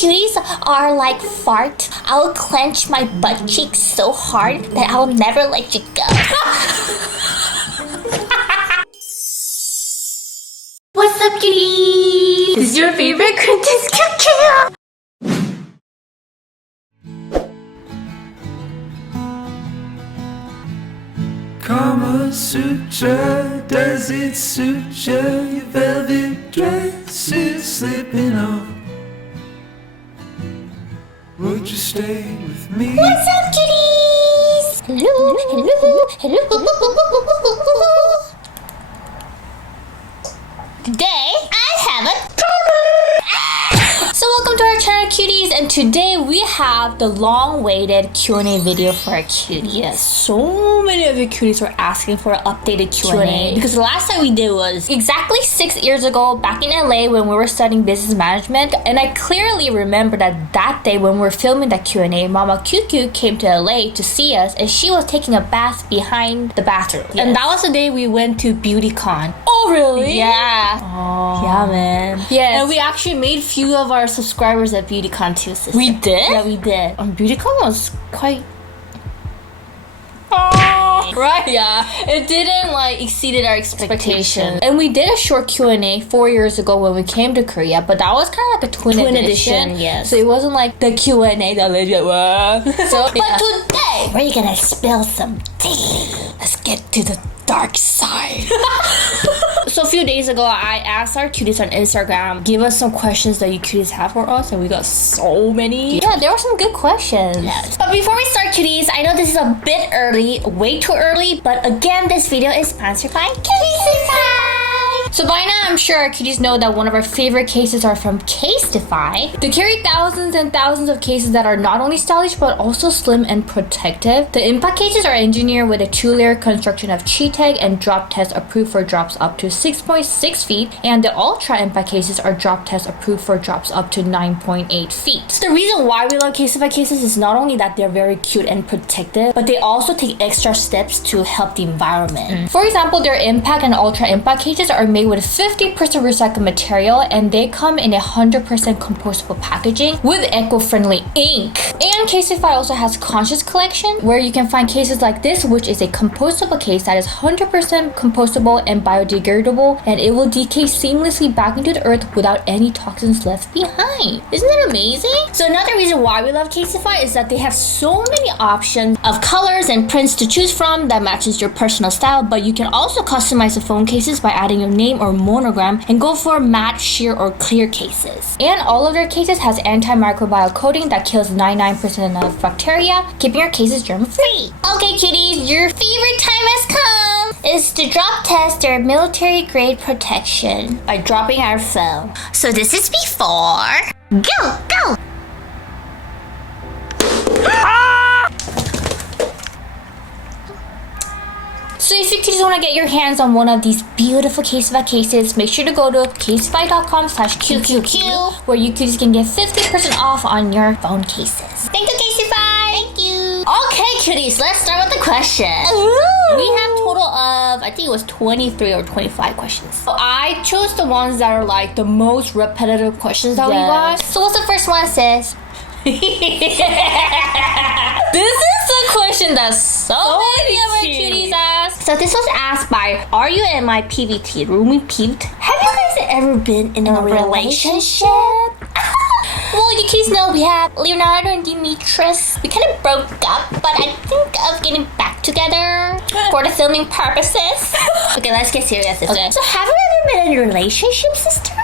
cuties are like fart. I will clench my butt cheeks so hard that I will never let you go. What's up, cuties? This is your favorite Princess Q2HAN. Kama Sutra, does it suit you? Your velvet dress is slipping off. Would you stay with me? What's up, cuties? Hello, hello, hello. Today, I have a So welcome to our channel, cuties, and today we have the long-awaited Q&A video for our cuties. Yes, so many of you cuties were asking for an updated Q&A because the last time we did was exactly 6 years ago back in LA when we were studying business management, and I clearly remember that day when we were filming that Q&A, Mama QQ came to LA to see us and she was taking a bath behind the bathroom. Yes. And that was the day we went to BeautyCon. Oh, really? Yeah. Oh. Yeah, man. Yes. And we actually made few of our subscribers at BeautyCon too, sister. We did? Yeah, we did. BeautyCon was quite... Right? Yeah. It didn't exceeded our expectations. And we did a short Q&A 4 years ago when we came to Korea, but that was kind of like a twin edition. Yes. So it wasn't like the Q&A that legit was. So, but today, we're gonna spill some tea. Let's get to the dark side. So a few days ago, I asked our cuties on Instagram, give us some questions that you cuties have for us, and we got so many. Yeah, there were some good questions. Yes. But before we start, cuties, I know this is a bit early, way too early, but again, this video is sponsored by Casetify. So by now, I'm sure our cuties know that one of our favorite cases are from Casetify. They carry thousands and thousands of cases that are not only stylish, but also slim and protective. The impact cases are engineered with a 2-layer construction of Chi-Tag and drop test approved for drops up to 6.6 feet, and the Ultra impact cases are drop test approved for drops up to 9.8 feet. So the reason why we love Casetify cases is not only that they're very cute and protective, but they also take extra steps to help the environment. For example, their impact and Ultra impact cases are made with 50% recycled material, and they come in 100% compostable packaging with eco-friendly ink. And Casetify also has Conscious Collection, where you can find cases like this, which is a compostable case that is 100% compostable and biodegradable, and it will decay seamlessly back into the earth without any toxins left behind. Isn't that amazing? So another reason why we love Casetify is that they have so many options of colors and prints to choose from that matches your personal style, but you can also customize the phone cases by adding your name or monogram and go for matte, sheer, or clear cases. And all of their cases has antimicrobial coating that kills 99% of bacteria, keeping your cases germ-free. Okay, cuties, your favorite time has come. Is to drop test their military grade protection by dropping our phone. So this is before. Go! So if you just want to get your hands on one of these beautiful Casetify cases, make sure to go to casetify.com/QQQ, where you just can get 50% off on your phone cases. Thank you, Casetify! Thank you! Okay, cuties, let's start with the questions. We have total of, I think it was 23 or 25 questions. So I chose the ones that are the most repetitive questions that we got. So what's the first one, sis? This is a question that so many of our cuties ask. So this was asked by RUMIPVT, Rumi Peeved. Have you guys ever been in a relationship? Well, you guys know we have Leonardo and Demetrius. We kind of broke up, but I think of getting back together for the filming purposes. Okay, let's get serious, sister. Okay. So have you ever been in a relationship, sister?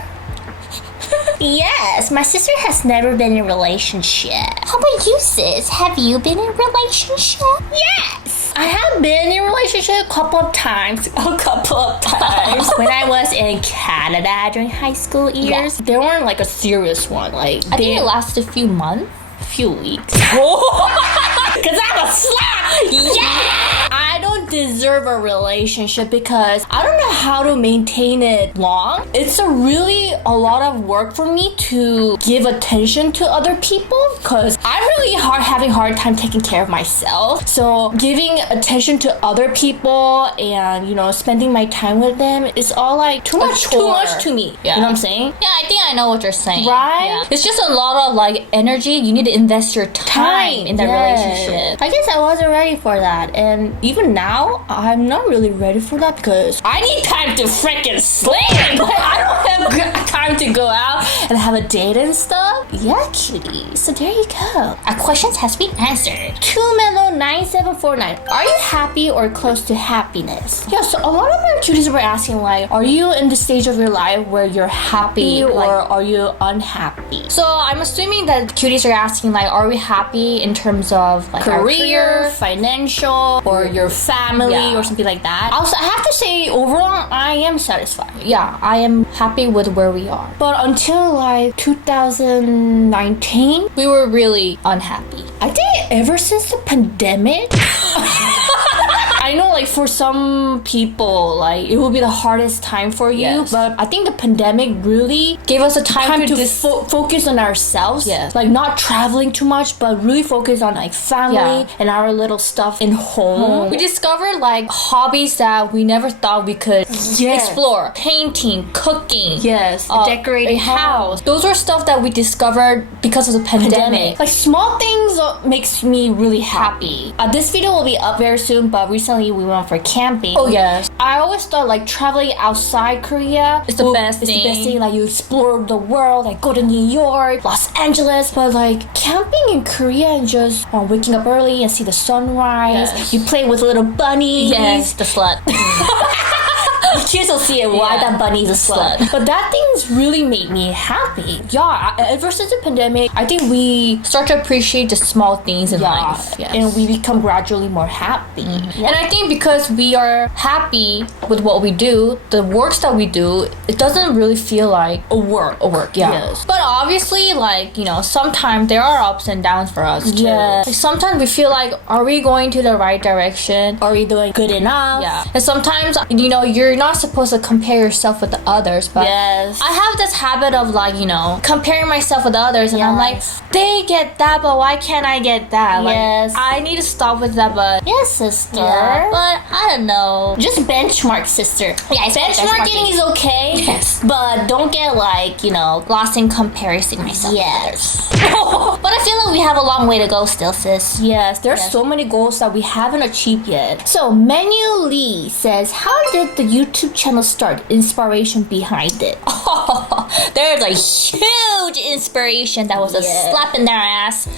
Yes, my sister has never been in a relationship. How about you, sis? Have you been in a relationship? Yes! I have been in a relationship a couple of times. When I was in Canada during high school years. Yes. They weren't a serious one. I think it lasted a few months. Few weeks. Because I'm a slut! Yeah! I don't deserve a relationship because I don't know how to maintain it long. It's a lot of work for me to give attention to other people because I'm really having a hard time taking care of myself. So giving attention to other people and, you know, spending my time with them is all like too much to me. Yeah. You know what I'm saying? Yeah, I think I know what you're saying. Right? Yeah. It's just a lot of like energy. You need to invest your time in that relationship. I guess I wasn't ready for that. And even now, I'm not really ready for that because I need time to freaking sleep. Like, I don't have time to go out and have a date and stuff. Yeah, cutie. So there you go. Our questions has been answered. 2Mellow9749. Are you happy or close to happiness? Yeah, so a lot of our cuties were asking like, are you in the stage of your life where you're happy or are you unhappy? So I'm assuming that cuties are asking like, are we happy in terms of like career, financial, or your family or something like that? Also, I have to say overall, I am satisfied. Yeah, I am happy with where we are. But until like 2019, We were really unhappy. I think ever since the pandemic, I know like for some people like it will be the hardest time for you, Yes. but I think the pandemic really gave us a time to focus on ourselves. Yes. Like not traveling too much, but really focus on like family and our little stuff in home. We discovered like hobbies that we never thought we could explore. Painting, cooking, decorating a house. Those were stuff that we discovered because of the pandemic. Like small things makes me really happy. This video will be up very soon, but recently we went for camping. Oh, yes. I always thought like traveling outside Korea It's the best It's the best thing. thing. Like you explore the world, like go to New York, Los Angeles. But like camping in Korea and just waking up early and see the sunrise. Yes. You play with little bunnies. Yes, the slut. Kids will see it why that bunny's a slut. But that thing's really made me happy. Yeah, ever since the pandemic, I think we Start to appreciate the small things in life. Yes. and we become gradually more happy. And I think because we are happy with what we do, the works that we do, it doesn't really feel like a work. Yeah. Yes. But obviously, like, you know, sometimes there are ups and downs for us too. Yes. Like sometimes we feel like, are we going to the right direction? Are we doing good enough? Yeah. And sometimes, you know, you're not supposed to compare yourself with the others, but Yes. I have this habit of like, you know, comparing myself with others, and I'm like, Yes. they get that, but why can't I get that? Like, Yes. I need to stop with that, but Yes, sister. yeah, but I don't know. Just benchmark, sister. Yeah, Benchmarking is okay. Yes. But don't get like, you know, Lost in comparison myself. yes. But I feel like we have a long way to go still, sis. Yes, there's so many goals that we haven't achieved yet. So, Menu Lee says, how did the YouTube channel start? Inspiration behind it. There's a huge inspiration that was a slap in their ass.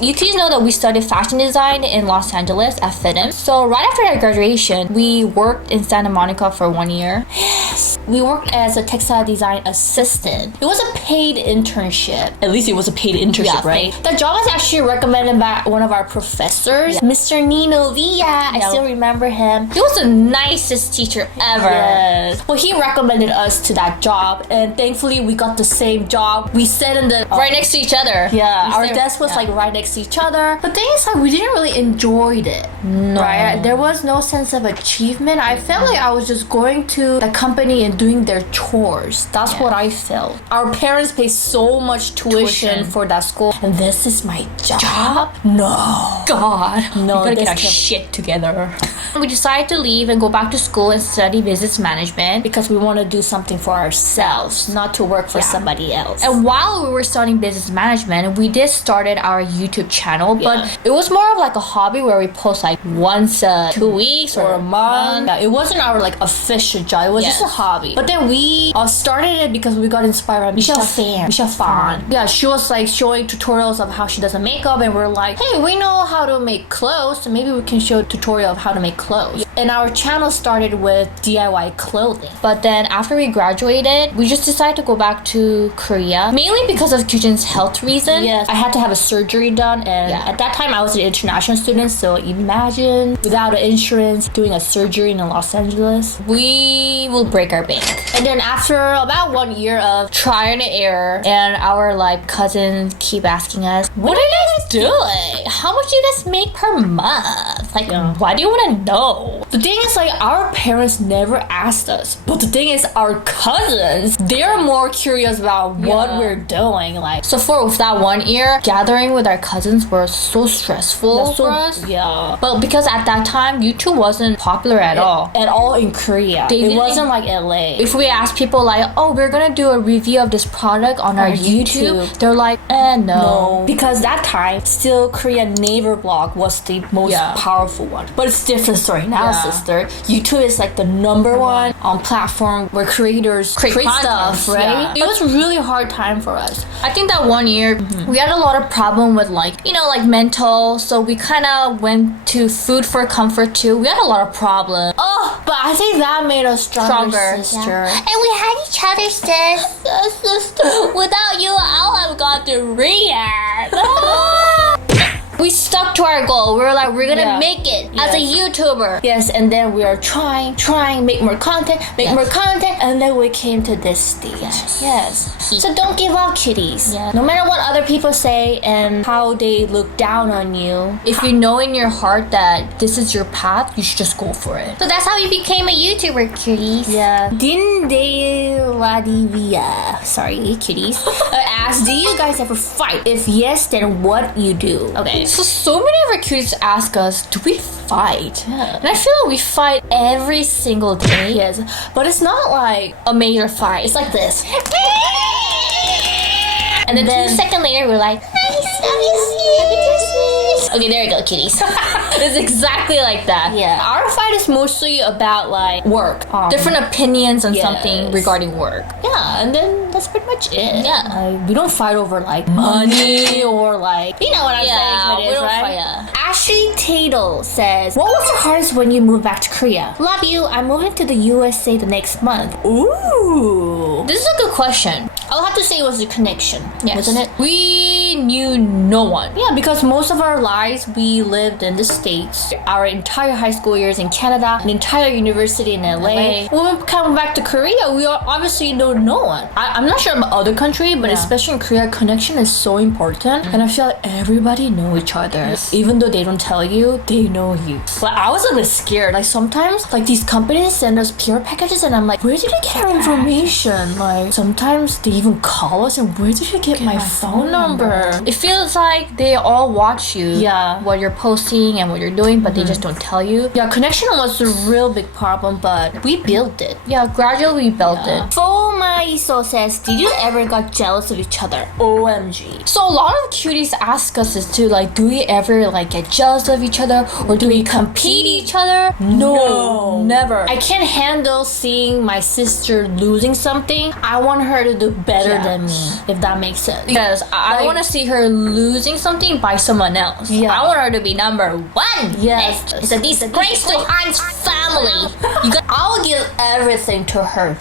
You guys know that we studied fashion design in Los Angeles at FITM. So right after our graduation, we worked in Santa Monica for 1 year. Yes. We worked as a textile design assistant. It was a paid internship. At least it was a paid internship, right? The job was actually recommended by one of our professors, Mr. Nino Villa. I still remember him. He was the nicest teacher ever. Yes. Well, he recommended us to that job, and thankfully we got the same job. We sat in the Right next to each other. Yeah, our desk was like right next to each other. But the thing is, like, we didn't really enjoy it. No. Right? There was no sense of achievement. I felt like I was just going to the company and doing their chores. That's what I felt. Our parents pay so much tuition for that school, and this is my job? No. God. No, we gotta this get our can't- shit together. We decided to leave and go back to school and study business management Because we want to do something for ourselves, not to work for somebody else. And while we were studying business management, we did started our YouTube channel, but it was more of like a hobby where we post like once 2 weeks or a month. Yeah, it wasn't our like official job. It was just a hobby. But then we started it because we got inspired by Michelle Fan. Yeah, she was like showing tutorials of how she does her makeup, and we're like, hey, we know how to make clothes, so maybe we can show a tutorial of how to make clothes. And our channel started with DIY clothing. But then after we graduated, we just decided to go back to Korea, mainly because of Q2HAN's health reason. Yes, I had to have a surgery done, and at that time I was an international student, so imagine without an insurance doing a surgery in Los Angeles. We will break our bank. And then after about 1 year of Try and error, and our like cousins keep asking us, what are you guys doing? How much do you guys make per month? Like, why do you want to know? The thing is, like, our parents never asked us. But the thing is, our cousins, they're more curious about what we're doing. Like, So for that 1 year, gathering with our cousins was so stressful for us. Yeah. But because at that time, YouTube wasn't popular at all. At all in Korea. They It didn't- wasn't like LA. If we ask people like, oh, we're gonna do a review of this product on our YouTube, they're like, no. Because that time, still Korean neighbor blog was the most powerful one. But it's different story now, sister. YouTube is like the number one platform where creators create stuff, right? It was really hard time for us. I think that 1 year, we had a lot of problem with like, like mental. So we kind of went to food for comfort too. We had a lot of problems. Oh, but I think that made us stronger, sister. And we had each other, sister. Without you, I would have gone to rehab. We stuck to our goal. We were like, we're gonna make it as a YouTuber. Yes, and then we are trying, make more content, and then we came to this stage. Yes. So don't give up, kitties. No matter what other people say and how they look down on you, if you know in your heart that this is your path, you should just go for it. So that's how we became a YouTuber, kitties. Yeah. Din de Ladivia. Sorry, kitties. Asked, do you guys ever fight? If yes, then what you do? Okay. So many of our cuties ask us, do we fight? Yeah. And I feel like we fight every single day. Yes. But it's not like A major fight. it's like this. And then 2 seconds later, we're like, okay, there you go, kitties. It's exactly like that. Yeah. Our fight is mostly about like work. Different opinions on something regarding work. Yeah, and then that's pretty much it. Yeah. Like, we don't fight over like money or like, you know what I'm saying? we don't right? fight, yeah. Ashley Tatel says, what was the hardest when you moved back to Korea? Love you. I'm moving to the USA the next month. Ooh. This is a good question. I'll have to say it was the connection, Wasn't it? We knew no one. Yeah, because most of our lives we lived in the States. Our entire high school years in Canada, an entire university in LA. When we come back to Korea, we obviously know no one. I'm not sure about other country, but especially in Korea, connection is so important. And I feel like everybody know each other. Even though they don't tell you, they know you. But I was a bit scared. Like sometimes, like these companies send us PR packages and I'm like, where did you get our information? Like sometimes they even call us and where did you get my phone number? It feels like they all watch you. Yeah. What you're posting and what you're doing, but they just don't tell you. Yeah, connection was a real big problem, but we built it. Yeah, gradually we built it. Fomaiso says, did you ever got jealous of each other? OMG. So a lot of cuties ask us is to like, do we ever like get jealous of each other or do we compete each other? No, never. I can't handle seeing my sister losing something. I want her to do better than me, if that makes sense. Yes, I want to see her losing something by someone else. Yeah. I want her to be number one. Yes. It's a disgrace to Han's family. I'll give everything to her.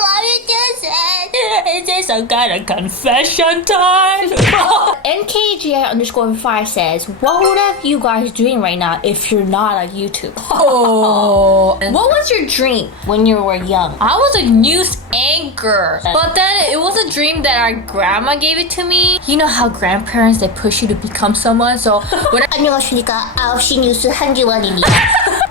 Love you, Is this some kind of confession time? NKGI_5 says, what would have you guys doing right now if you're not on YouTube? Oh. What was your dream when you were young? I was a news anchor. But then it was a dream that our grandma gave it to me. You know how grandparents, they push you to become someone? So when 안녕하십니까. 9시 뉴스 한지원입니다.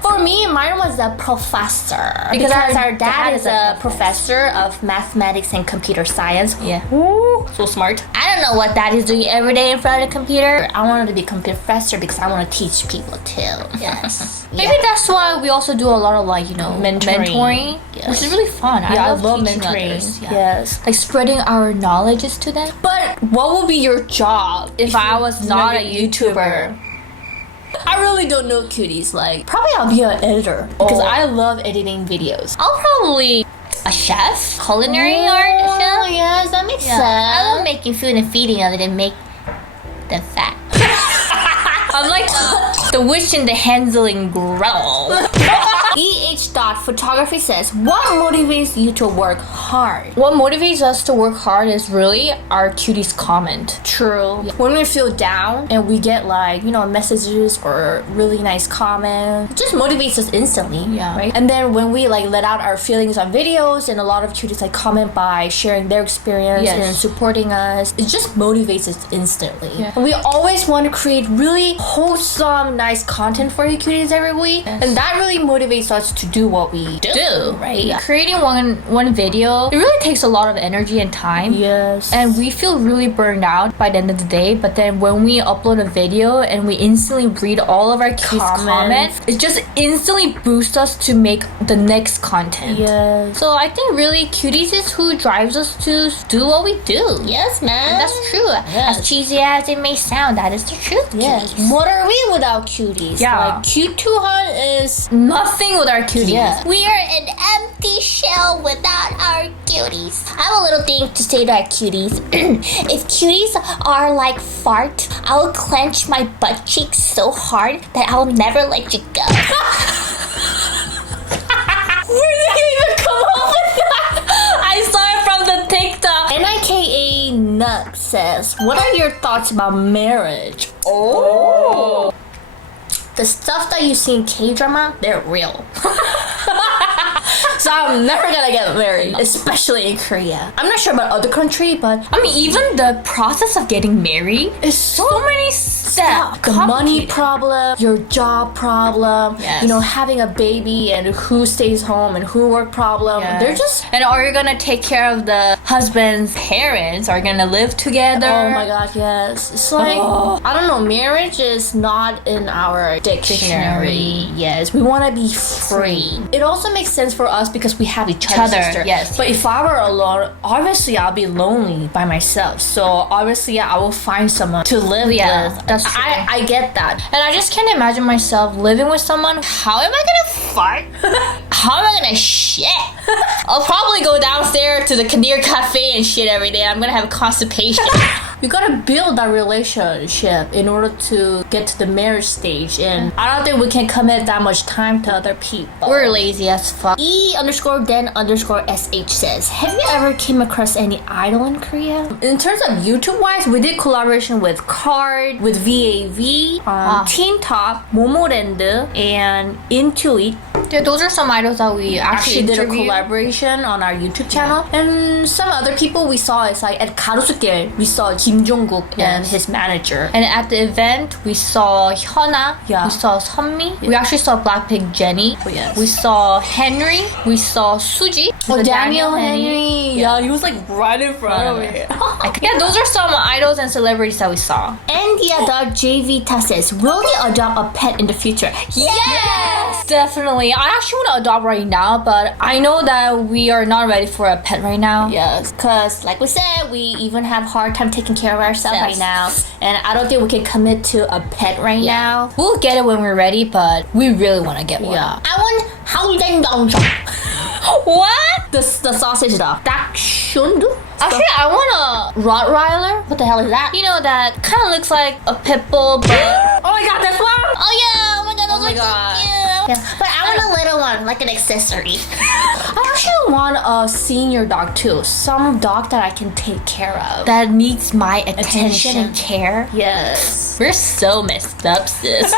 For me, mine was a professor. Because our dad is a professor of mathematics and computer science. Yeah. Ooh, so smart. I don't know what dad is doing every day in front of the computer. I wanted to be a professor because I want to teach people too. Yes. Maybe that's why we also do a lot of like, mentoring, which is really fun. Yeah, I love teaching mentoring. others. Yeah. Yes. Like spreading our knowledges to them. But what would be your job If I was not a YouTuber? I really don't know, cuties. Like, probably I'll be an editor because I love editing videos. I'll probably a chef, culinary art chef. Yes, that makes sense. I love making food and feeding other than make them fat. I'm like the witch in the Hansel and Gretel. Photography says, what motivates you to work hard? What motivates us to work hard is really our cuties comment. True. Yeah. When we feel down and we get like, messages or really nice comments, it just motivates us instantly. Yeah. Right? And then when we like let out our feelings on videos and a lot of cuties like comment by sharing their experience and supporting us, it just motivates us instantly. Yeah. And we always want to create really wholesome, nice content for you cuties every week. Yes. And that really motivates us to do what we do. Right? Yeah. Creating one video, it really takes a lot of energy and time. Yes. And we feel really burned out by the end of the day, but then when we upload a video and we instantly read all of our comments, it just instantly boosts us to make the next content. Yes. So I think really cuties is who drives us to do what we do. Yes, man. And that's true. Yes. As cheesy as it may sound, that is the truth. Yes. Cuties. What are we without cuties? Yeah. Like Q2HAN is Nothing with our cuties. Yeah. We are an empty shell without our cuties. I have a little thing to say to our cuties. If cuties are like fart, I will clench my butt cheeks so hard that I will never let you go. Where did you even come up with that? I saw it from the TikTok. NIKA Nut says, what are your thoughts about marriage? Oh. The stuff that you see in K-drama, they're real. So I'm never gonna get married, especially in Korea. I'm not sure about other country, but I mean, even the process of getting married is so many steps. the money problem, your job problem, Yes. having a baby and who stays home and who work problem. Yes. They're just, And are you gonna take care of the husband's parents? Are you gonna live together? oh my god, yes. It's like, I don't know, marriage is not in our dictionary. Yes, we want to be free. It also makes sense for us because we have each other. Sister. Yes. But if I were alone, obviously I'll be lonely by myself. So obviously I will find someone to live with. That's true. I get that. And I just can't imagine myself living with someone. How am I gonna fart? How am I gonna shit? I'll probably go downstairs to the Kadir Cafe and shit every day. I'm gonna have constipation. You gotta build that relationship in order to get to the marriage stage, and I don't think we can commit that much time to other people. We're lazy as fuck. E_then_sh says, have you ever came across any idol in Korea? In terms of YouTube wise, we did collaboration with Card, with VAV, Teen Top, Momoland, and Intuit. Yeah, those are some idols that we actually Did a interviewed. collaboration on our YouTube channel. And some other people we saw is like at 가로수길, we saw Kim Jong-guk and Yes. his manager. And at the event, we saw Hyuna, Yeah. we saw Sunmi, we actually saw Blackpink Jennie, yes. we saw Henry, we saw Suji, Oh, Daniel Henry. Yeah, he was like right in front of me. Yeah, those are some idols and celebrities that we saw. India.jvita says, will you adopt a pet in the future? Yes, definitely. I actually want to adopt right now, but I know that we are not ready for a pet right now. Yes, because like we said, we even have hard time taking care of ourselves Yes. right now. And I don't think we can commit to a pet right now. We'll get it when we're ready, but we really want to get one. Yeah. I want What? the sausage dog. Dachshundu? Actually, I want a Rottweiler. What the hell is that? You know, that kind of looks like a pit bull, but... Oh my god, that's one! Oh yeah, oh my god, those my are God. so cute. Yeah, but I want a little one, like an accessory. I actually want a senior dog too. Some dog that I can take care of. That needs my attention and care. Yes. We're so messed up, sis.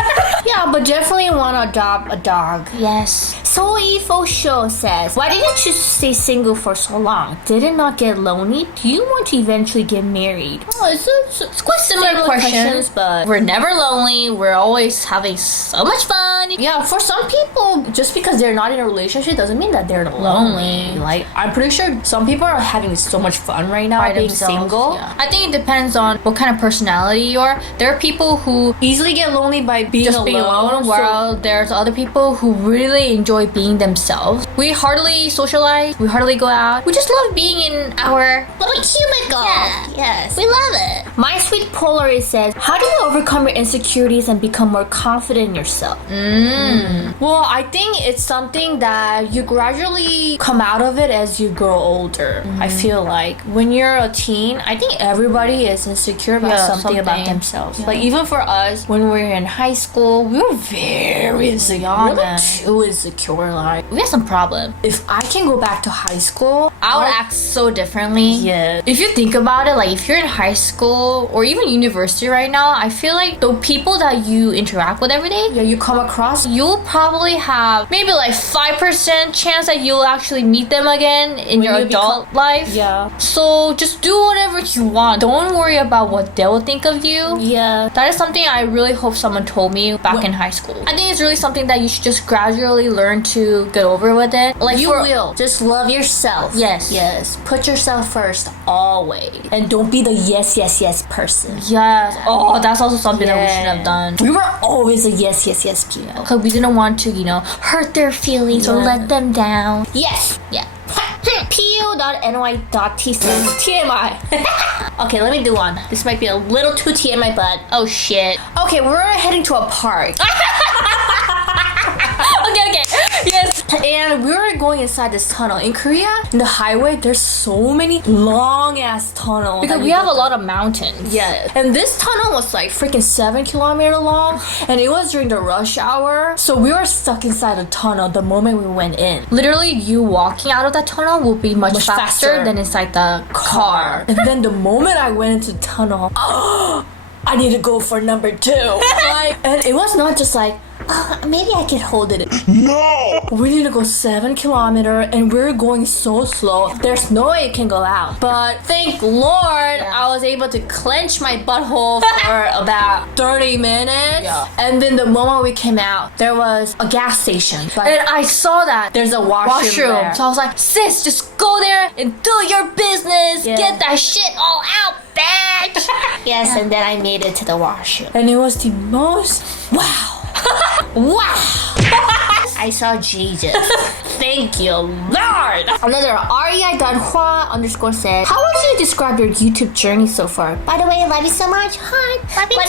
Yeah, but definitely want to adopt a dog. Yes. Soifo Show says, why did you choose to stay single for so long? Did it not get lonely? Do you want to eventually get married? Oh, it's Quite similar questions, but we're never lonely. We're always having so much fun. yeah, for some people, just because they're not in a relationship doesn't mean that they're lonely. Like, I'm pretty sure some people are having so much fun right now By being themselves, single. yeah. I think it depends on what kind of personality you are. There are people who Easily get lonely by being just alone. being alone, while there's other people who really enjoy being themselves. We hardly socialize. We hardly go out. We just love being in our little cubicle. Yeah. Yes. We love it. My Sweet Polaroid says, how do you overcome your insecurities and become more confident in yourself? Well, I think it's something that you gradually come out of it as you grow older. I feel like when you're a teen, I think everybody is insecure about something about themselves. Like even for us, when we were in high school, we were very insecure. Too insecure. Like We have some problem. if I can go back to high school, I would act so differently. Yeah. If you think about it, like if you're in high school or even university right now, I feel like the people that you interact with every day, Yeah, you come across. you'll probably have maybe like 5% chance that you'll actually meet them again in your you adult life. Yeah. So just do whatever you want. Don't worry about what they will think of you. Yeah. That is something I really hope someone told me back in high school. I think it's really something that you should just gradually learn to get over with it. Like You will. Just love yourself. Yes. Yes. Put yourself first always. And don't be the yes person. Yes. Oh, that's also something that we should have done. We were always a yes people. Because we didn't want to, hurt their feelings or let them down. Yes. Yeah. pu.ny.t says TMI. Okay, let me do one. This might be a little too TMI, but Oh shit. okay, we're heading to a park. Okay. Yes. And we were going inside this tunnel. In Korea, in the highway, there's so many long ass tunnels. Because we have a lot of mountains. Yeah. And this tunnel was like freaking 7 kilometers long. And it was during the rush hour. So we were stuck inside the tunnel the moment we went in. Literally, you walking out of that tunnel will be much faster than inside the car. And then the moment I went into the tunnel, I need to go for number 2. And it was not just like, maybe I can hold it. No! We need to go 7 kilometers and we're going so slow. There's no way it can go out. But thank Lord, I was able to clench my butthole for about 30 minutes. Yeah. And then the moment we came out, there was a gas station. And I saw that. There's a washroom there. So I was like, sis, just go there and do your business. Yeah. Get that shit all out, bitch. Yes, and then I made it to the washroom. And it was the most wow. I saw Jesus. Thank you, Lord. Another REI.hua_ said, how would you describe your YouTube journey so far? By the way, love you so much. Hi. Love you too.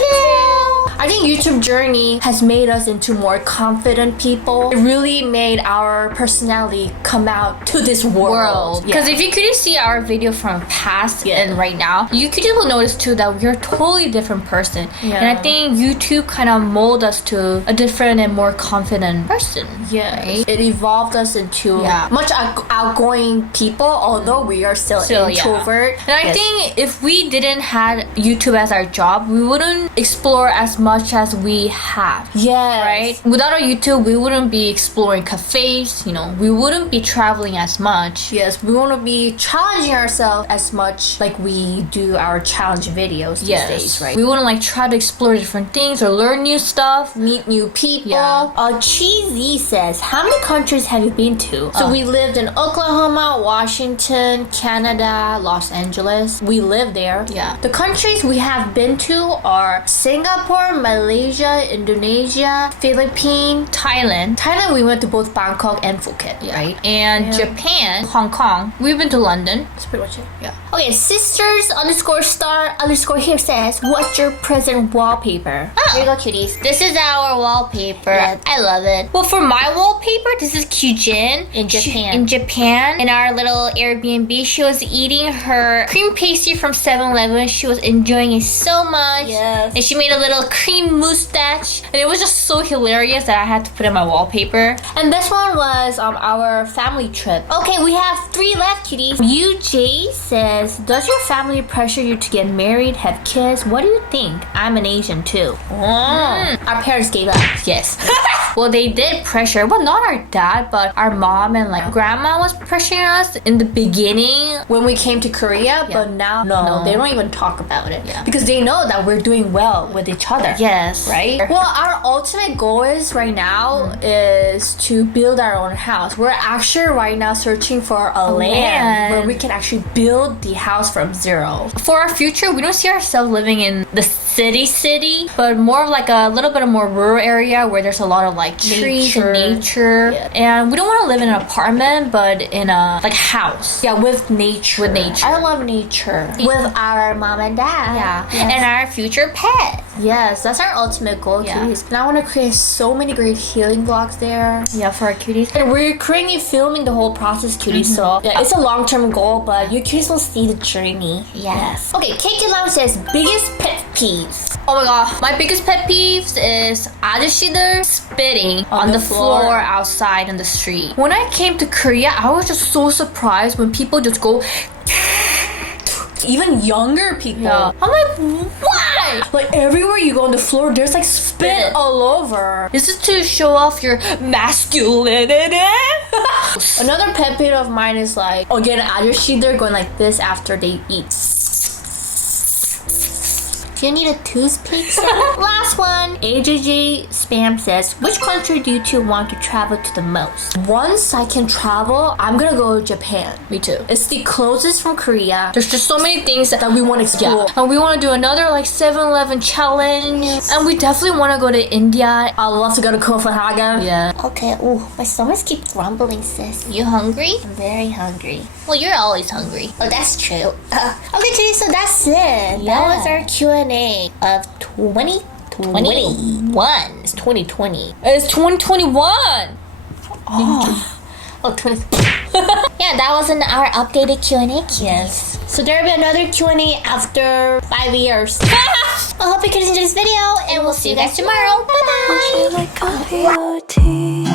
I think YouTube journey has made us into more confident people. It really made our personality come out to this world. Because if you couldn't see our video from past and right now, you could just notice too that we're a totally different person. Yeah. And I think YouTube kind of mold us to a different and more confident person. Yeah, Right? it evolved us into much outgoing people, although we are still introvert. And I think if we didn't have YouTube as our job, we wouldn't explore as much as we have. Yes. Right? Without our YouTube, we wouldn't be exploring cafes, we wouldn't be traveling as much. Yes, we want to be challenging ourselves as much like we do our challenge videos these days, right? We wouldn't try to explore different things or learn new stuff. Meet new people. Yeah. Cheesy says, how many countries have you been to? So we lived in Oklahoma, Washington, Canada, Los Angeles. We lived there. Yeah. The countries we have been to are Singapore, Malaysia, Indonesia, Philippines, Thailand. Thailand. We went to both Bangkok and Phuket, right? And Japan, Hong Kong. We've been to London. That's pretty much it. Yeah. Okay, sisters_star_here says, what's your present wallpaper? Here you go, cuties. This is our wallpaper. Yeah. I love it. Well, for my wallpaper, this is Q2HAN In Japan. In Japan, in our little Airbnb, she was eating her cream pastry from 7-Eleven. She was enjoying it so much. Yes. And she made a little cream mustache. And it was just so hilarious that I had to put in my wallpaper. And this one was our family trip. Okay, we have 3 left, cuties. UJ says, does your family pressure you to get married, have kids? What do you think? I'm an Asian too. Our parents gave up. Yes. Well, they did pressure. Well, not our dad, but our mom and grandma was pressuring us in the beginning. When we came to Korea, but now, no, they don't even talk about it. Yeah. Because they know that we're doing well with each other. Yes. Right? Well, our ultimate goal is right now is to build our own house. We're actually right now searching for a land where we can actually build the house from zero. For our future, we don't see ourselves living in the city, but more of like a little bit of more rural area where there's a lot of like trees and nature. Yeah. And we don't want to live in an apartment, but in a like house. Yeah, with nature. I love nature. With our mom and dad. Yeah. Yes. And our future pet. Yes, that's our ultimate goal, cuties. And I want to create so many great healing vlogs there. Yeah, for our cuties. And we're currently filming the whole process, cuties. So yeah, it's a long-term goal, but you cuties will see the journey. Yes. Okay, Cake Lam says biggest pet peeves. Oh my god, my biggest pet peeves is 아저씨들 spitting on the floor outside in the street. When I came to Korea, I was just so surprised when people just go. Even younger people. Yeah. I'm like, why? Like everywhere you go on the floor, there's like spit all over. This is to show off your masculinity. Another pet peeve of mine is like, again, 아저씨 they're going like this after they eat. Do you need a toothpick, sir? Last one. AJJ Spam says, which country do you two want to travel to the most? Once I can travel, I'm gonna go to Japan. Me too. It's the closest from Korea. There's just so many things that we want to explore. Yeah. And we want to do another like 7-Eleven challenge. Yes. And we definitely want to go to India. I'd love to go to Copenhagen. Yeah. Okay, ooh, my stomach keeps grumbling, sis. You hungry? I'm very hungry. Well, you're always hungry. Oh, that's true. Okay, so that's it. Yeah. That was our Q&A of 2021. It's 2020. It's 2021. Oh, 20. Yeah, that was our updated Q&A. Yes. So there will be another Q&A after 5 years. I hope you guys enjoyed this video, and we'll see you guys tomorrow. Bye-bye. Would you like coffee or tea?